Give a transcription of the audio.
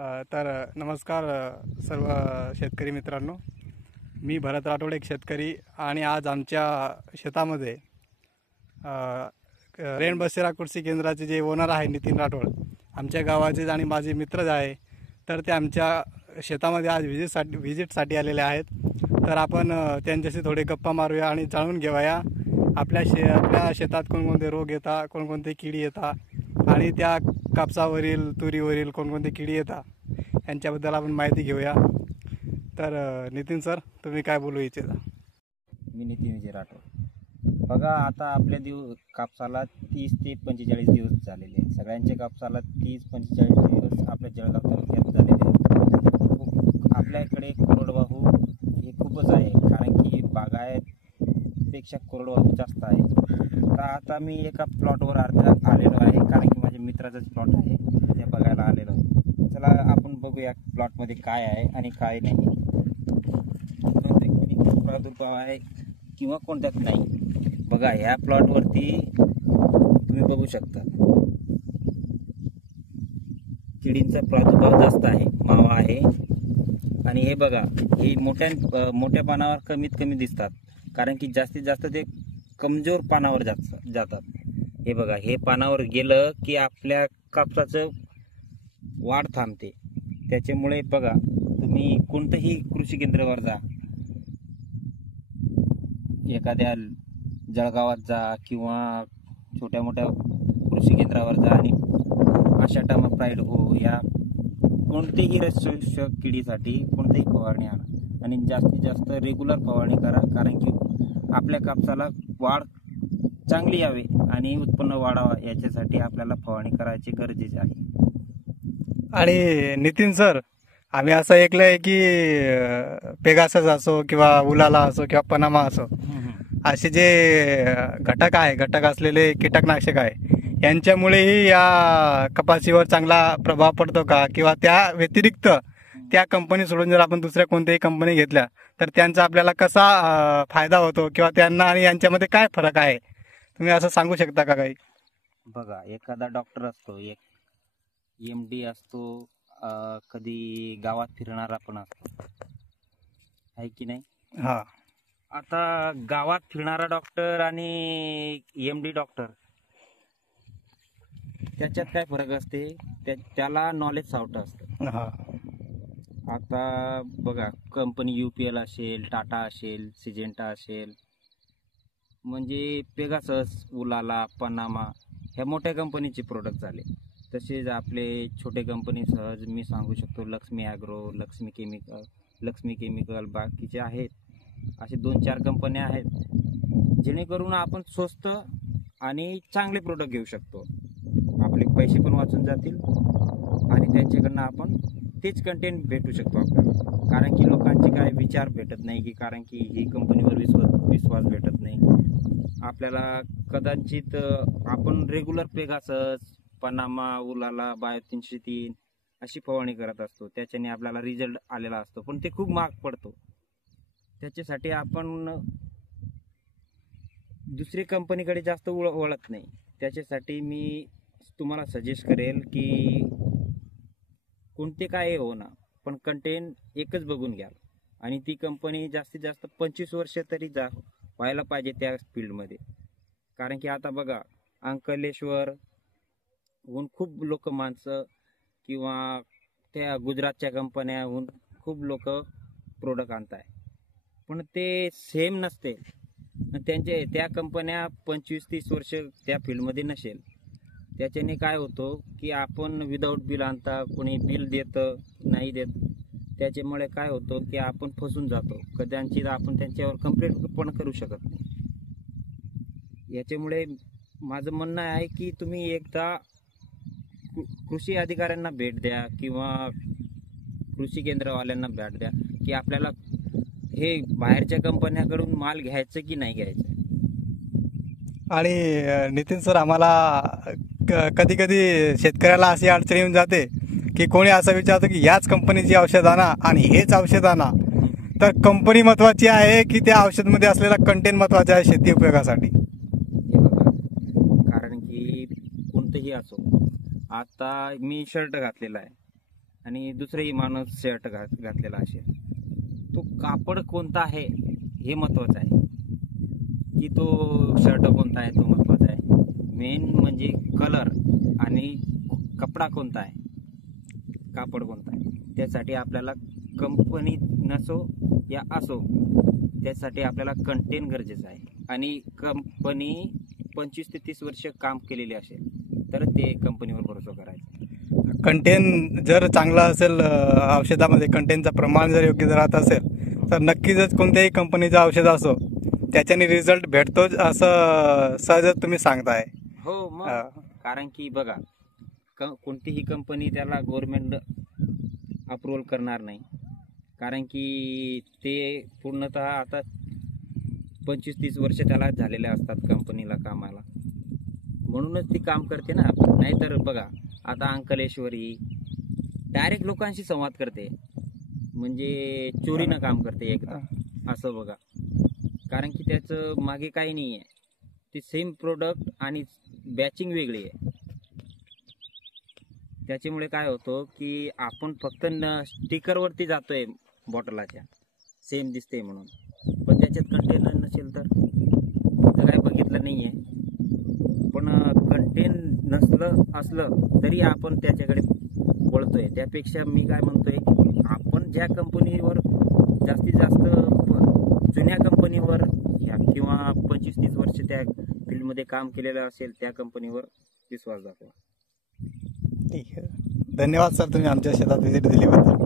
तर नमस्कार सर्व शेतकरी मित्रांनो, मी भरत राठोड एक शेतकरी आणि आज आमच्या शेतामध्ये रेणबसेरा कृषी केंद्राचे जे ओनर आहे नितीन राठोड, आमच्या गावाचे आणि माझे मित्रच आहे. तर ते आमच्या शेतामध्ये आज व्हिजिटसाठी आलेले आहेत. तर आपण त्यांच्याशी थोडे गप्पा मारूया आणि जाणून घेऊया आपल्या शेतात कोणकोणते रोग येतात, कोणकोणते किडी येतात आणि त्या कापसावरील तुरीवरील कोणकोणते किडी येतात यांच्याबद्दल आपण माहिती घेऊया. तर नितीन सर, तुम्ही काय बोलू इच्छिता? मी नितीन विजय राठोड. बघा, आता आपल्या कापसाला 30 ते 45 दिवस झालेले आहेत. सगळ्यांच्या कापसाला 30-45 दिवस आपल्या जळगाव तालुक्यात झालेले आहेत. आपल्याकडे कोरडवाहू हे खूपच आहे, कारण की बागायतपेक्षा कोरडवाहू जास्त आहे. तर आता मी एका प्लॉटवर आलेलो आहे, कारण की माझ्या मित्राचाच प्लॉट आहे, ते बघायला आलेलो आहे. चला आपण बघूया प्लॉटमध्ये काय आहे आणि काय नाही, प्रादुर्भाव आहे किंवा कोणत्यात नाही. बघा, ह्या प्लॉटवरती तुम्ही बघू शकता किडींचा प्रादुर्भाव जास्त आहे, मावा आहे. आणि हे बघा, हे मोठ्या पानावर कमीत कमी दिसतात, कारण की जास्तीत जास्त ते कमजोर पानावर जातात. हे बघा, हे पानावर गेलं की आपल्या कापसाचं वाढ थांबते. त्याच्यामुळे बघा, तुम्ही कोणतंही कृषी केंद्रावर जा, एखाद्या जळगावात जा किंवा छोट्या मोठ्या कृषी केंद्रावर जा आणि आशाटामा प्राईड हो या कोणतेही रसशोषक किडीसाठी कोणतेही फवारणी आणा आणि जास्तीत जास्त रेग्युलर फवारणी करा, कारण की आपल्या कापसाला वाढ चांगली यावी आणि उत्पन्न वाढावा याच्यासाठी आपल्याला फवारणी करायची गरजेचे आहे. आणि नितीन सर, आम्ही असं ऐकलंय की पेगासस असो किंवा उलाला असो किंवा पनामा असो, असे जे घटक असलेले कीटकनाशक आहे, यांच्यामुळेही या कपाशीवर चांगला प्रभाव पडतो का? किंवा त्या व्यतिरिक्त त्या कंपनी सोडून जर आपण दुसऱ्या कोणत्याही कंपनी घेतल्या तर त्यांचा आपल्याला कसा फायदा होतो किंवा त्यांना आणि यांच्यामध्ये काय फरक आहे, तुम्ही असं सांगू शकता का काही? बघा, एखादा डॉक्टर असतो, एक MD असतो, कधी गावात फिरणारा पण असतो, आहे की नाही? हा. आता गावात फिरणारा डॉक्टर आणि MD डॉक्टर त्याच्यात काय फरक असते? त्याला नॉलेज सावट असतं. आता बघा, कंपनी UPL असेल, टाटा असेल, सिजेंटा असेल, म्हणजे पेगासस, उलाला, पनामा ह्या मोठ्या कंपनीचे प्रोडक्ट झाले. तसेच आपले छोटे कंपनी सहज मी सांगू शकतो, लक्ष्मी ॲग्रो, लक्ष्मी केमिकल, बाकीचे आहेत. असे 2-4 कंपन्या आहेत, जेणेकरून आपण स्वस्त आणि चांगले प्रोडक्ट घेऊ शकतो. आपले पैसे पण वाचून जातील आणि त्यांच्याकडनं आपण तेच कंटेंट भेटू शकतो आपल्याला. कारण की लोकांचे काय विचार भेटत नाही, की कारण की ही कंपनीवर विश्वास भेटत नाही आपल्याला. कदाचित आपण रेग्युलर पेगासस, पनामा, उलाला, बायो 303 अशी फवारणी करत असतो, त्याच्याने आपल्याला रिझल्ट आलेला असतो, पण ते खूप महाग पडतो. त्याच्यासाठी आपण दुसरी कंपनीकडे जास्त वळत नाही. त्याच्यासाठी मी तुम्हाला सजेस्ट करेल की कोणते काय हो ना, पण कंटेंट एकच बघून घ्याल आणि ती कंपनी जास्तीत जास्त 25 वर्ष तरी व्हायला पाहिजे त्या फील्डमध्ये. कारण की आता बघा, अंकलेश्वर हून खूप लोक माणसं किंवा त्या गुजरातच्या कंपन्याहून खूप लोक प्रोडक्ट आणताय, पण ते सेम नसते. त्या कंपन्या 25-30 वर्ष त्या फील्डमध्ये नसेल. त्याच्याने काय होतं की आपण विदाऊट बिल आणता, कोणी बिल देतं नाही देत, त्याच्यामुळे काय होतं की आपण फसून जातो. कदाचित आपण त्यांच्यावर कंप्लेंट पण करू शकत नाही. याच्यामुळे माझं म्हणणं आहे की तुम्ही एकदा कृषी अधिकाऱ्यांना भेट द्या किंवा कृषी केंद्रवाल्यांना भेट द्या की आपल्याला हे बाहेरच्या कंपन्याकडून माल घ्यायचं की नाही घ्यायचं. आणि नितीन सर, आम्हाला कधी कधी शेतकऱ्याला अशी अडचण येऊन जाते की कोणी असं विचारतं की याच कंपनीची औषध आणा आणि हेच औषध आणा. तर कंपनी महत्वाची आहे की त्या औषधमध्ये असलेला कंटेंट महत्वाचा आहे शेती उपयोगासाठी? कारण की कोणतंही असो, आता मी शर्ट घातलेला आहे, आणि दुसराही माणूस शर्ट घातलेला असेल, तो कापड कोणता आहे हे महत्वाचं आहे, की तो शर्ट कोणता आहे तो महत्वाचा आहे. मेन म्हणजे कलर आणि कपडा कोणता आहे, कापड कोणता आहे. त्यासाठी आपल्याला कंपनी नसो या असो, त्यासाठी आपल्याला कंटेन गरजेचं आहे. आणि कंपनी 25 ते 30 वर्ष काम केलेली असेल तर ते कंपनीवर भरोसा करायचा. कंटेन जर चांगला असेल, औषधामध्ये कंटेनचं प्रमाण जर योग्य राहत असेल तर नक्कीच कोणत्याही कंपनीचं औषध असो त्याच्याने रिझल्ट भेटतोच असं सहजच तुम्ही सांगताय. हो मग, कारण की बघा, कोणतीही कंपनी त्याला गव्हर्नमेंट अप्रुव्हल करणार नाही, कारण की ते पूर्णतः आता 25-30 वर्ष त्याला झालेले असतात कंपनीला कामाला, म्हणूनच ती काम करते ना. नाहीतर बघा, आता अंकलेश्वरी डायरेक्ट लोकांशी संवाद करते, म्हणजे चोरीनं काम करते एकदा, असं बघा. कारण की त्याचं मागे काही नाही आहे, ते सेम प्रोडक्ट आणि बॅचिंग वेगळी आहे. त्याच्यामुळे काय होतं की आपण फक्त स्टिकरवरती जातोय बॉटलाच्या, सेम दिसते म्हणून, पण त्याच्यात कंटेनर नसेल तर काय बघितलं नाही आहे. पण कंटेन नसलं असलं तरी आपण त्याच्याकडे वळतोय. त्यापेक्षा मी काय म्हणतोय, आपण ज्या कंपनीवर जास्तीत जास्त जुन्या कंपनीवर किंवा 25-30 वर्ष त्या फील्डमध्ये काम केलेलं असेल त्या कंपनीवर विश्वास दाखवा. ठीक आहे, धन्यवाद सर, तुम्ही आमच्या शेतात व्हिजिट दिल्याबद्दल.